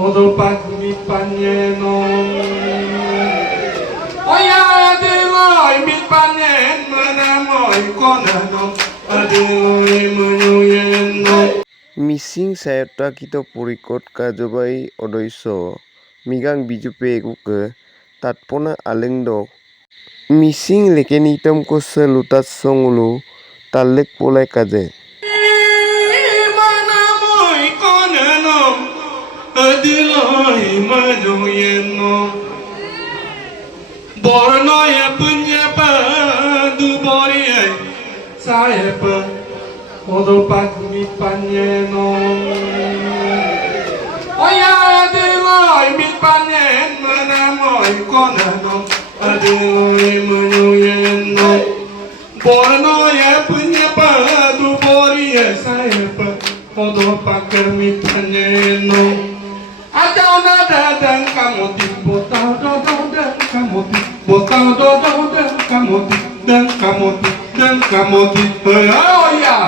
Odopak mi panienom Oya adeloy mi panien menamoy konanom Adeloy menuyenom মিচিং স্বায়ত্তশাসিত পৰিষদ কাৰ্যবাহী সদস্য মৃগাং বিজুপে এগুকে তাৎপনা আলেংদক মিচিং লেকেনিতম কোসে লুতাসং উলু তাল্লেক পোলাই কাজে Menamoy konanom Adeloy menuyenom Bornoye punya padu boriye Saepa Odopak mi panienom Oya adeloy mi panien menamoy konanom Adeloy menuyenom Bornoye punya padu boriye Saepa Odopak mi panienom Adana dadang kamuti botao dan kamuti botao dan kamuti dan kamuti oh ya